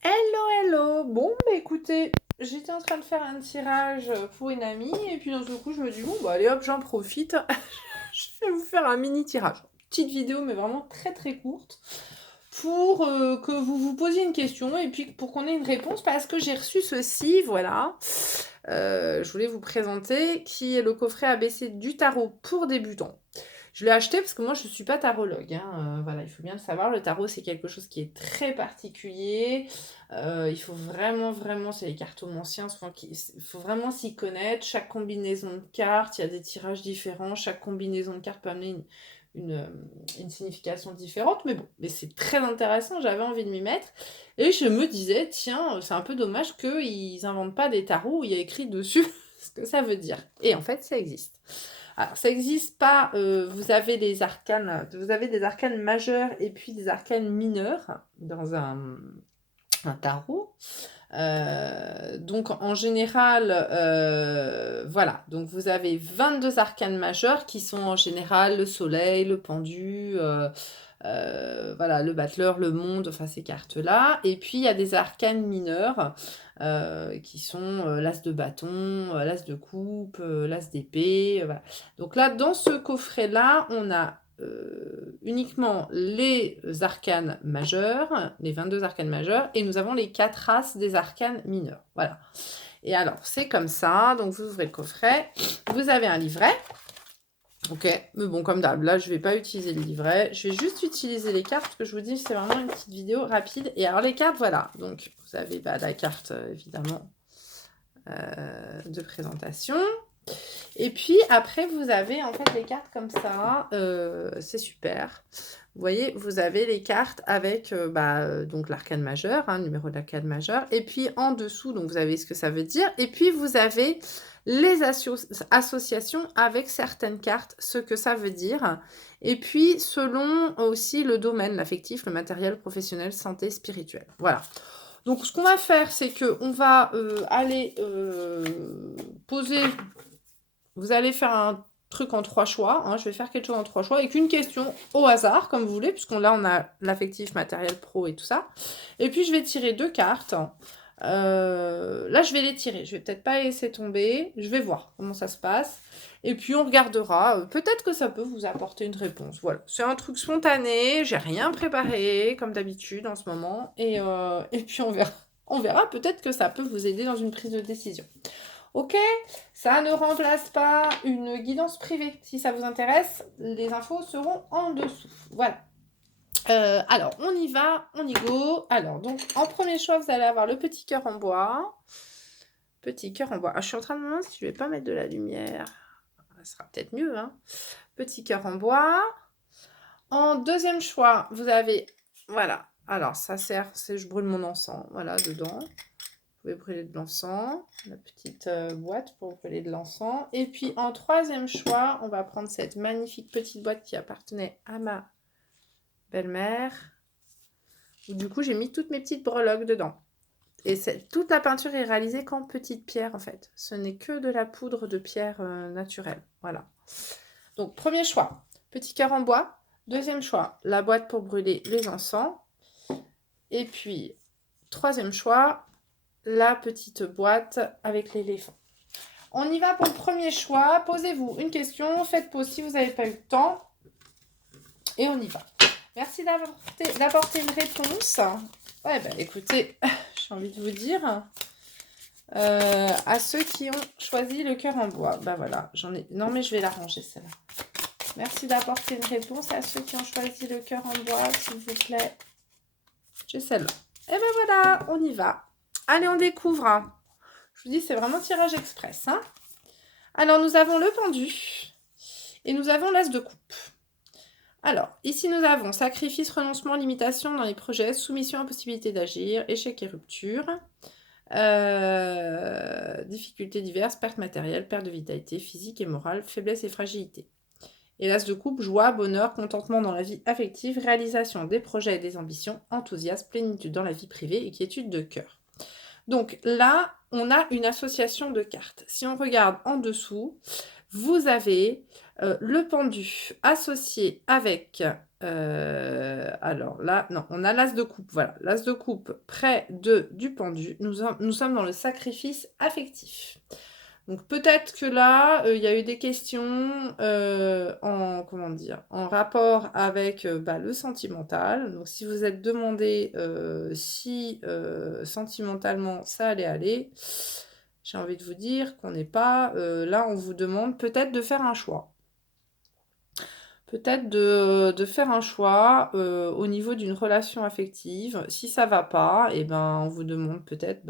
Hello, hello. Bon, bah écoutez, j'étais en train de faire un tirage pour une amie et puis d'un seul coup, je me dis bon, bah allez hop, j'en profite. Je vais vous faire un mini tirage. Petite vidéo, mais vraiment très très courte pour que vous vous posiez une question et puis pour qu'on ait une réponse parce que j'ai reçu ceci, voilà. Je voulais vous présenter qui est le coffret ABC du tarot pour débutants. Je l'ai acheté parce que moi je ne suis pas tarologue, hein. Voilà, il faut bien le savoir. Le tarot c'est quelque chose qui est très particulier. Il faut vraiment, c'est les cartomanciens, il faut vraiment s'y connaître. Chaque combinaison de cartes, il y a des tirages différents. Chaque combinaison de cartes peut amener une, une signification différente. Mais bon, mais c'est très intéressant, j'avais envie de m'y mettre. Et je me disais, tiens, c'est un peu dommage qu'ils n'inventent pas des tarots où il y a écrit dessus ce que ça veut dire. Et en fait, ça existe. Alors, ça n'existe pas, vous avez des arcanes majeurs et puis des arcanes mineurs dans un tarot. Donc en général, voilà, donc vous avez 22 arcanes majeurs qui sont en général le soleil, le pendu, voilà, le battleur, le monde, enfin ces cartes-là. Et puis il y a des arcanes mineurs qui sont l'as de bâton, l'as de coupe, l'as d'épée. Voilà. Donc là, dans ce coffret-là, on a uniquement les arcanes majeurs, les 22 arcanes majeurs, et nous avons les 4 races des arcanes mineurs. Voilà. Et alors, c'est comme ça. Donc, vous ouvrez le coffret. Vous avez un livret. Ok, mais bon, comme d'hab, là, je vais pas utiliser le livret. Je vais juste utiliser les cartes, parce que je vous dis, c'est vraiment une petite vidéo rapide. Et alors, les cartes, voilà. Donc, vous avez la carte, évidemment, de présentation. Et puis après, vous avez en fait les cartes comme ça. C'est super. Vous voyez, vous avez les cartes avec donc l'arcane majeur, numéro de l'arcane majeur. Et puis en dessous, donc vous avez ce que ça veut dire. Et puis vous avez les associations avec certaines cartes, ce que ça veut dire. Et puis selon aussi le domaine, l'affectif, le matériel, professionnel, santé, spirituel. Voilà. Donc ce qu'on va faire, c'est qu'on va aller poser. Vous allez faire un truc en 3 choix. Je vais faire quelque chose en 3 choix avec une question au hasard, comme vous voulez, puisqu'on là, on a l'affectif, matériel, pro et tout ça. Et puis, je vais tirer 2 cartes. Là, je vais les tirer. Je vais peut-être pas laisser tomber. Je vais voir comment ça se passe. Et puis, on regardera. Peut-être que ça peut vous apporter une réponse. Voilà. C'est un truc spontané. J'ai rien préparé, comme d'habitude, en ce moment. Et puis, on verra. On verra. Peut-être que ça peut vous aider dans une prise de décision. Ok, ça ne remplace pas une guidance privée. Si ça vous intéresse, les infos seront en dessous. Voilà. Alors, on y va, on y go. Alors, donc, en premier choix, vous allez avoir le petit cœur en bois. Petit cœur en bois. Ah, je suis en train de me demander si je vais pas mettre de la lumière. Ça sera peut-être mieux, hein. Petit cœur en bois. En deuxième choix, vous avez... Voilà. Alors, ça sert... Je brûle mon encens, voilà, dedans. Vous pouvez brûler de l'encens, la petite boîte pour brûler de l'encens. Et puis en troisième choix, on va prendre cette magnifique petite boîte qui appartenait à ma belle-mère. Du coup, j'ai mis toutes mes petites breloques dedans. Et toute la peinture est réalisée qu'en petites pierres en fait. Ce n'est que de la poudre de pierre naturelle. Voilà. Donc premier choix, petit cœur en bois. Deuxième choix, la boîte pour brûler les encens. Et puis troisième choix, la petite boîte avec l'éléphant. On y va pour le premier choix. Posez-vous une question, faites pause si vous n'avez pas eu le temps. Et on y va. Merci d'apporter une réponse. Ouais, bah écoutez, j'ai envie de vous dire, à ceux qui ont choisi le cœur en bois. Bah voilà, j'en ai... Non mais je vais la ranger celle-là. Merci d'apporter une réponse à ceux qui ont choisi le cœur en bois, s'il vous plaît. J'ai celle-là. Et ben voilà, on y va. Allez, on découvre. Je vous dis, c'est vraiment tirage express. Alors, nous avons le pendu et nous avons l'as de coupe. Alors, ici, nous avons sacrifice, renoncement, limitation dans les projets, soumission, impossibilité d'agir, échec et rupture, difficultés diverses, perte matérielle, perte de vitalité physique et morale, faiblesse et fragilité. Et l'as de coupe, joie, bonheur, contentement dans la vie affective, réalisation des projets et des ambitions, enthousiasme, plénitude dans la vie privée et quiétude de cœur. Donc là, on a une association de cartes. Si on regarde en dessous, vous avez le pendu associé avec Alors là, non, on a l'as de coupe, voilà. L'as de coupe près du pendu. Nous sommes dans le sacrifice affectif. Donc peut-être que là, il y a eu des questions comment dire, en rapport avec le sentimental. Donc si vous êtes demandé si sentimentalement ça allait aller, j'ai envie de vous dire qu'on n'est pas... là, on vous demande peut-être de faire un choix. Peut-être de faire un choix au niveau d'une relation affective. Si ça va pas, et ben, on vous demande peut-être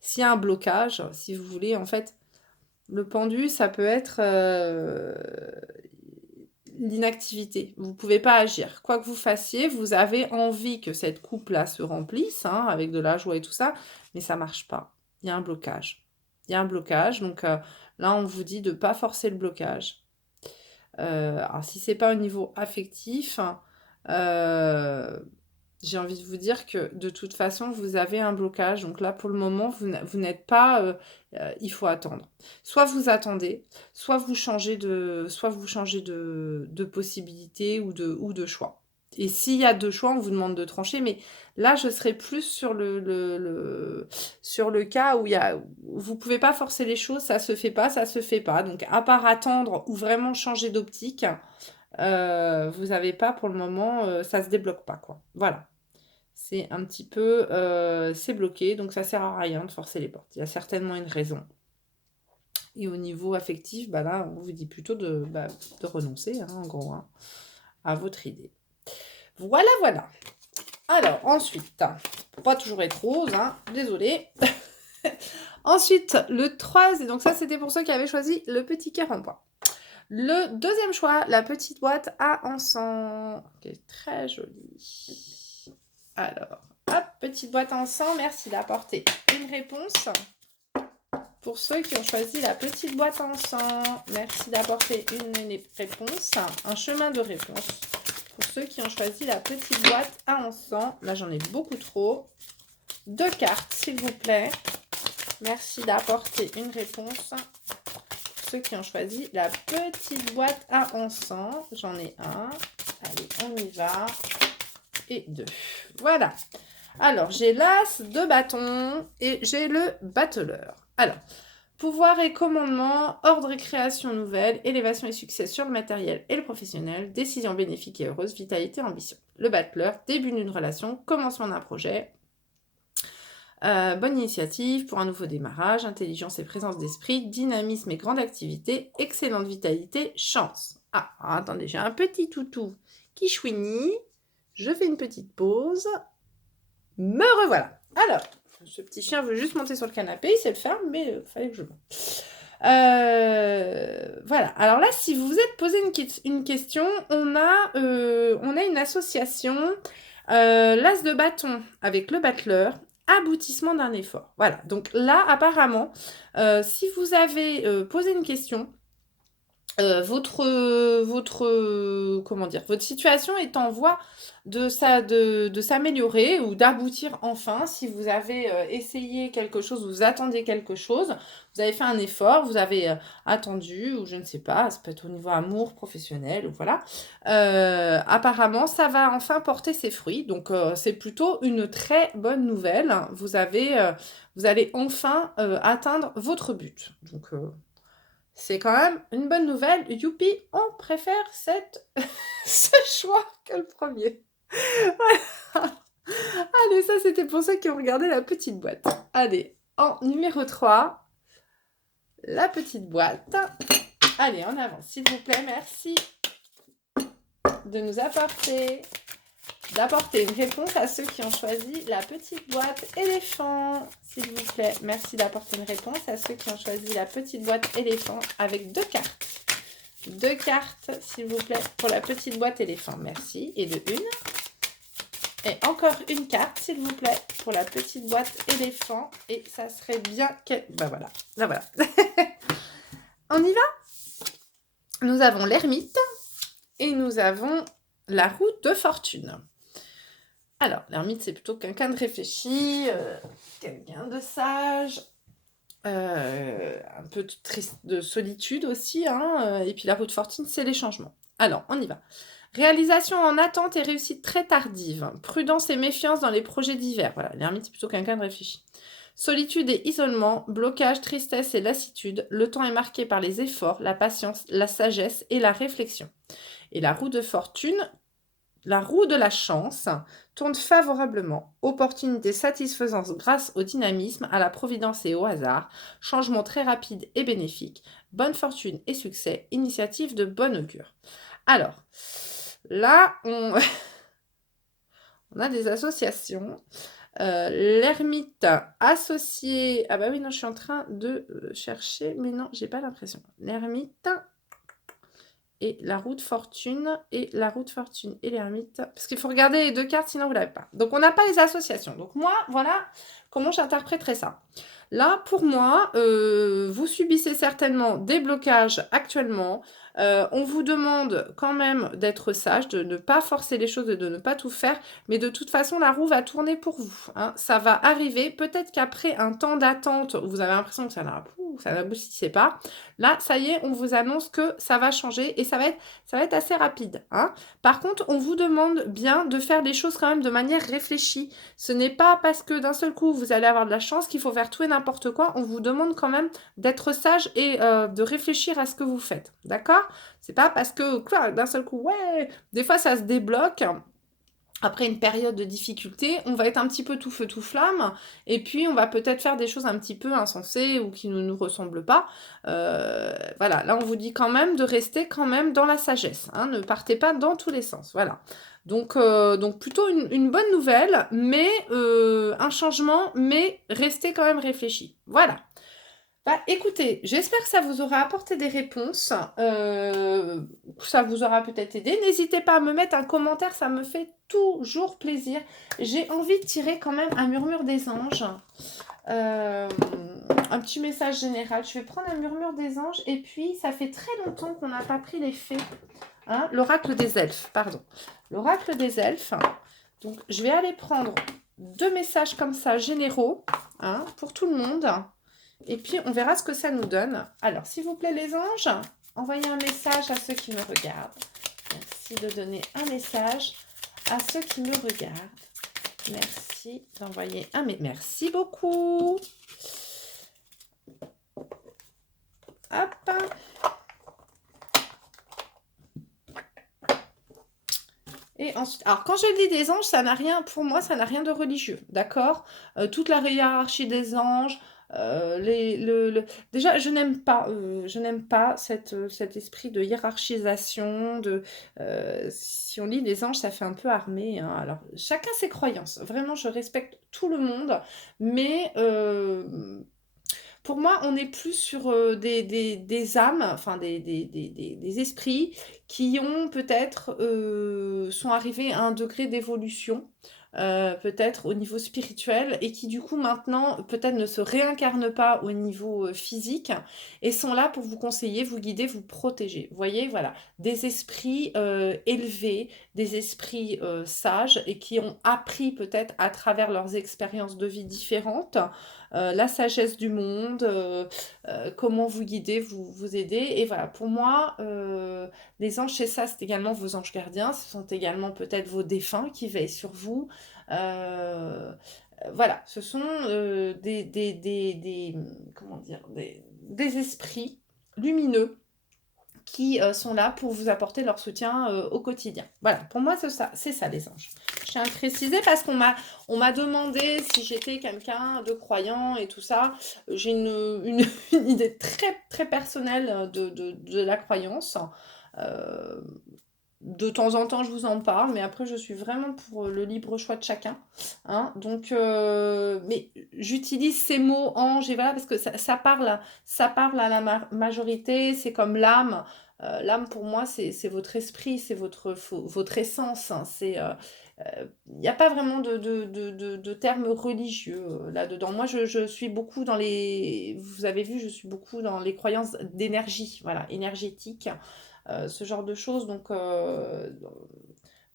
s'il y a un blocage, si vous voulez. En fait, le pendu, ça peut être l'inactivité. Vous ne pouvez pas agir. Quoi que vous fassiez, vous avez envie que cette coupe-là se remplisse, hein, avec de la joie et tout ça, mais ça marche pas. Il y a un blocage. Il y a un blocage. Donc là, on vous dit de ne pas forcer le blocage. Alors si c'est pas au niveau affectif, j'ai envie de vous dire que de toute façon vous avez un blocage. Donc là pour le moment vous n'êtes pas, il faut attendre. Soit vous attendez, soit vous changez de possibilité ou de choix. Et s'il y a 2 choix, on vous demande de trancher. Mais là, je serais plus sur sur le cas où vous pouvez pas forcer les choses, ça se fait pas, ça se fait pas. Donc, à part attendre ou vraiment changer d'optique, vous avez pas pour le moment, ça se débloque pas, quoi. Voilà. C'est un petit peu, c'est bloqué, donc ça sert à rien de forcer les portes. Il y a certainement une raison. Et au niveau affectif, là, on vous dit plutôt de renoncer, hein, en gros, hein, à votre idée. Voilà, voilà. Alors, ensuite, pas toujours être rose, hein, désolée. Ensuite, le 3, donc ça, c'était pour ceux qui avaient choisi le petit cœur en bois. Le deuxième choix, la petite boîte à encens, qui est très jolie. Alors, hop, petite boîte à encens, merci d'apporter une réponse. Pour ceux qui ont choisi la petite boîte à encens, merci d'apporter une réponse, un chemin de réponse. Pour ceux qui ont choisi la petite boîte à encens, là j'en ai beaucoup trop. 2 cartes, s'il vous plaît. Merci d'apporter une réponse. Pour ceux qui ont choisi la petite boîte à encens, j'en ai un. Allez, on y va. Et 2. Voilà. Alors, j'ai l'as de bâton et j'ai le battleur. Alors, pouvoir et commandement, ordre et création nouvelle, élévation et succès sur le matériel et le professionnel, décision bénéfique et heureuse, vitalité, ambition. Le battleur, début d'une relation, commencement d'un projet, bonne initiative pour un nouveau démarrage, intelligence et présence d'esprit, dynamisme et grande activité, excellente vitalité, chance. Ah, attendez, j'ai un petit toutou qui chouinit. Je fais une petite pause. Me revoilà. Alors, ce petit chien veut juste monter sur le canapé, il sait le faire, mais il fallait que je monte. Voilà. Alors là, si vous vous êtes posé une question, on a une association, l'as de bâton avec le battleur, aboutissement d'un effort. Voilà. Donc là, apparemment, si vous avez posé une question, votre situation est en voie de s'améliorer ou d'aboutir enfin. Si vous avez essayé quelque chose, vous attendiez quelque chose, vous avez fait un effort, vous avez attendu, ou je ne sais pas, ça peut être au niveau amour, professionnel, ou voilà. Apparemment, ça va enfin porter ses fruits. Donc, c'est plutôt une très bonne nouvelle. Vous allez enfin atteindre votre but. Donc, c'est quand même une bonne nouvelle. Youpi, on préfère ce choix que le premier. Voilà. Allez, ça c'était pour ceux qui ont regardé la petite boîte. Allez, en numéro 3, la petite boîte. Allez, en avant, s'il vous plaît, merci de nous d'apporter une réponse à ceux qui ont choisi la petite boîte éléphant. S'il vous plaît, merci d'apporter une réponse à ceux qui ont choisi la petite boîte éléphant avec 2 cartes. 2 cartes, s'il vous plaît, pour la petite boîte éléphant. Merci. Et de 1. Et encore une carte, s'il vous plaît, pour la petite boîte éléphant. Et ça serait bien qu'elle... voilà. Là, voilà. On y va? Nous avons l'ermite et nous avons la roue de fortune. Alors, l'ermite, c'est plutôt quelqu'un de réfléchi, quelqu'un de sage, un peu de solitude aussi, hein, et puis la roue de fortune, c'est les changements. Alors, on y va. Réalisation en attente et réussite très tardive. Prudence et méfiance dans les projets divers. Voilà, l'ermite, c'est plutôt quelqu'un de réfléchi. Solitude et isolement, blocage, tristesse et lassitude. Le temps est marqué par les efforts, la patience, la sagesse et la réflexion. Et la roue de fortune, la roue de la chance, tourne favorablement. Opportunité satisfaisante grâce au dynamisme, à la providence et au hasard. Changement très rapide et bénéfique. Bonne fortune et succès. Initiative de bon augure. Alors, là, on a des associations. L'ermite associé... Ah bah oui, non, je suis en train de chercher, mais non, j'ai pas l'impression. L'ermite et la roue de fortune, et la roue de fortune et l'ermite. Parce qu'il faut regarder les deux cartes, sinon vous l'avez pas. Donc on n'a pas les associations. Donc moi, voilà comment j'interpréterais ça. Là, pour moi, vous subissez certainement des blocages actuellement. On vous demande quand même d'être sage, de ne pas forcer les choses et de ne pas tout faire. Mais de toute façon, la roue va tourner pour vous. Hein. Ça va arriver. Peut-être qu'après un temps d'attente, vous avez l'impression que ça n'aboutissait pas. Là, ça y est, on vous annonce que ça va changer et ça va être assez rapide. Hein. Par contre, on vous demande bien de faire les choses quand même de manière réfléchie. Ce n'est pas parce que d'un seul coup, vous allez avoir de la chance qu'il faut faire tout et n'importe quoi. On vous demande quand même d'être sage et de réfléchir à ce que vous faites. D'accord? C'est pas parce que, quoi, d'un seul coup, ouais, des fois ça se débloque. Après une période de difficulté, on va être un petit peu tout feu tout flamme, et puis on va peut-être faire des choses un petit peu insensées ou qui ne nous ressemblent pas. Voilà, là on vous dit quand même de rester quand même dans la sagesse, hein, ne partez pas dans tous les sens, voilà. Donc plutôt une bonne nouvelle, mais un changement, mais restez quand même réfléchi. Voilà. Bah, écoutez, j'espère que ça vous aura apporté des réponses, que ça vous aura peut-être aidé. N'hésitez pas à me mettre un commentaire, ça me fait toujours plaisir. J'ai envie de tirer quand même un murmure des anges, un petit message général. Je vais prendre un murmure des anges et puis ça fait très longtemps qu'on n'a pas pris les fées. Hein, l'oracle des elfes, pardon. L'oracle des elfes. Donc, je vais aller prendre 2 messages comme ça généraux, hein, pour tout le monde. Et puis, on verra ce que ça nous donne. Alors, s'il vous plaît, les anges, envoyez un message à ceux qui me regardent. Merci de donner un message à ceux qui me regardent. Merci d'envoyer un message. Merci beaucoup. Hop. Et ensuite, alors quand je dis des anges, ça n'a rien, pour moi, ça n'a rien de religieux, d'accord? Toute la hiérarchie des anges, déjà, je n'aime pas cet esprit de hiérarchisation, si on lit les anges, ça fait un peu armé, hein. Alors, chacun ses croyances. Vraiment, je respecte tout le monde, mais pour moi, on est plus sur des âmes, enfin des esprits qui ont peut-être sont arrivés à un degré d'évolution, peut-être au niveau spirituel, et qui du coup maintenant peut-être ne se réincarnent pas au niveau physique et sont là pour vous conseiller, vous guider, vous protéger. Vous voyez, voilà, des esprits élevés, des esprits sages et qui ont appris peut-être à travers leurs expériences de vie différentes la sagesse du monde, comment vous guider, vous aider. Et voilà, pour moi, les anges, c'est ça, c'est également vos anges gardiens, ce sont également peut-être vos défunts qui veillent sur vous. Voilà, ce sont comment dire, des esprits lumineux qui sont là pour vous apporter leur soutien au quotidien. Voilà, pour moi, c'est ça les anges. Je tiens à préciser parce qu'on m'a demandé si j'étais quelqu'un de croyant et tout ça. J'ai une idée très, très personnelle de la croyance. Euh, de temps en temps, je vous en parle, mais après, je suis vraiment pour le libre choix de chacun. Hein. Donc, mais j'utilise ces mots ange et voilà, parce que ça parle à la majorité, c'est comme l'âme. L'âme, pour moi, c'est votre esprit, c'est votre essence. Hein. Il n'y a pas vraiment de termes religieux là-dedans. Moi, je suis beaucoup dans vous avez vu, je suis beaucoup dans les croyances d'énergie, voilà, énergétique. Ce genre de choses, donc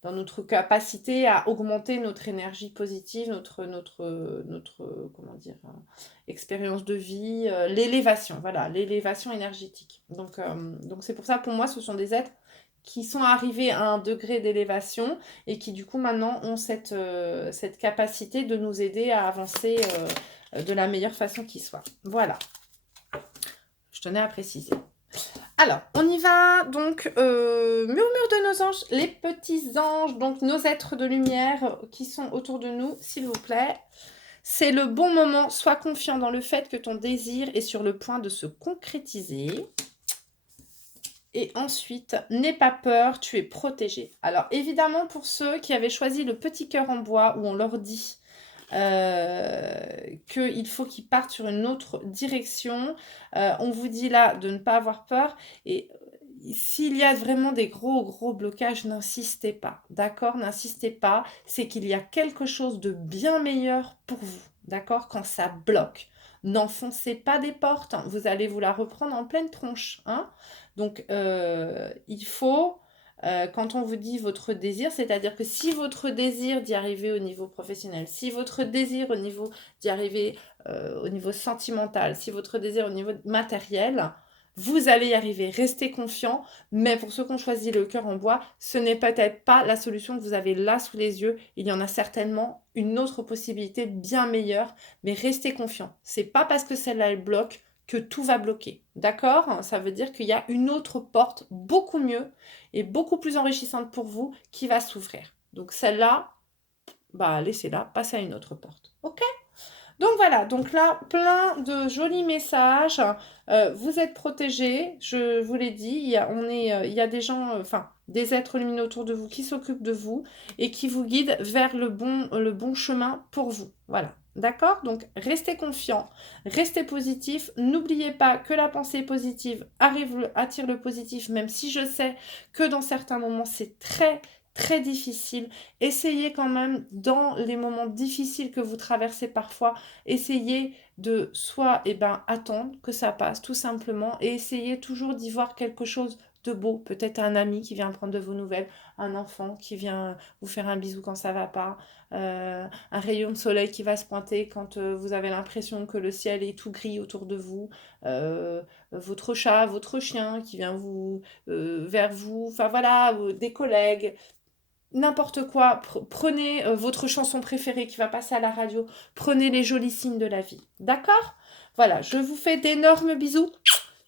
dans notre capacité à augmenter notre énergie positive, notre comment dire, expérience de vie, l'élévation, voilà, l'élévation énergétique. Donc c'est pour ça, pour moi, ce sont des êtres qui sont arrivés à un degré d'élévation et qui du coup maintenant ont cette capacité de nous aider à avancer de la meilleure façon qui soit. Voilà, je tenais à préciser. Alors, on y va, donc, murmure de nos anges, les petits anges, donc nos êtres de lumière qui sont autour de nous, s'il vous plaît. C'est le bon moment, sois confiant dans le fait que ton désir est sur le point de se concrétiser. Et ensuite, n'aie pas peur, tu es protégé. Alors, évidemment, pour ceux qui avaient choisi le petit cœur en bois, où on leur dit qu'il faut qu'ils partent sur une autre direction, on vous dit là de ne pas avoir peur. Et s'il y a vraiment des gros blocages, n'insistez pas, d'accord? N'insistez pas, c'est qu'il y a quelque chose de bien meilleur pour vous, d'accord? Quand ça bloque, n'enfoncez pas des portes, hein, vous allez vous la reprendre en pleine tronche, hein? Donc, il faut, quand on vous dit votre désir, c'est-à-dire que si votre désir d'y arriver au niveau professionnel, si votre désir au niveau d'y arriver au niveau sentimental, si votre désir au niveau matériel, vous allez y arriver, restez confiant, mais pour ceux qui ont choisi le cœur en bois, ce n'est peut-être pas la solution que vous avez là sous les yeux, il y en a certainement une autre possibilité bien meilleure, mais restez confiant. C'est pas parce que celle-là elle bloque que tout va bloquer, d'accord? Ça veut dire qu'il y a une autre porte beaucoup mieux et beaucoup plus enrichissante pour vous qui va s'ouvrir. Donc celle-là, bah laissez-la, passez à une autre porte, ok? Donc voilà, donc là, plein de jolis messages. Vous êtes protégés, je vous l'ai dit. Il y a des gens, enfin, des êtres lumineux autour de vous qui s'occupent de vous et qui vous guident vers le bon chemin pour vous. Voilà, d'accord? Donc restez confiants, restez positifs. N'oubliez pas que la pensée positive attire le positif, même si je sais que dans certains moments, c'est très difficile. Essayez quand même, dans les moments difficiles que vous traversez parfois, essayez de soit attendre que ça passe tout simplement et essayez toujours d'y voir quelque chose de beau. Peut-être un ami qui vient prendre de vos nouvelles, un enfant qui vient vous faire un bisou quand ça va pas, un rayon de soleil qui va se pointer quand vous avez l'impression que le ciel est tout gris autour de vous, votre chat, votre chien qui vient vers vous, enfin voilà, des collègues. N'importe quoi, prenez votre chanson préférée qui va passer à la radio, prenez les jolis signes de la vie, d'accord? Voilà, je vous fais d'énormes bisous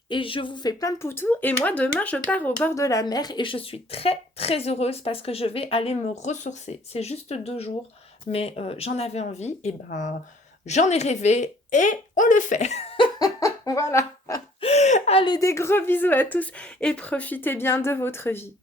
et je vous fais plein de poutous et moi demain je pars au bord de la mer et je suis très heureuse parce que je vais aller me ressourcer. C'est juste 2 jours, mais j'en avais envie et j'en ai rêvé et on le fait. Voilà. Allez, des gros bisous à tous et profitez bien de votre vie.